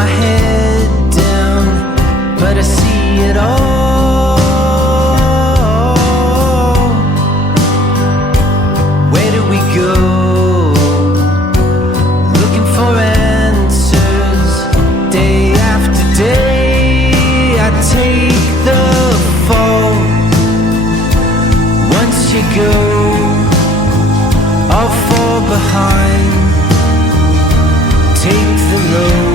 my head down, but I see it all. Where do we go? Looking for answers day after day. I take the fall. Once you go, I'll fall behind. Take the load.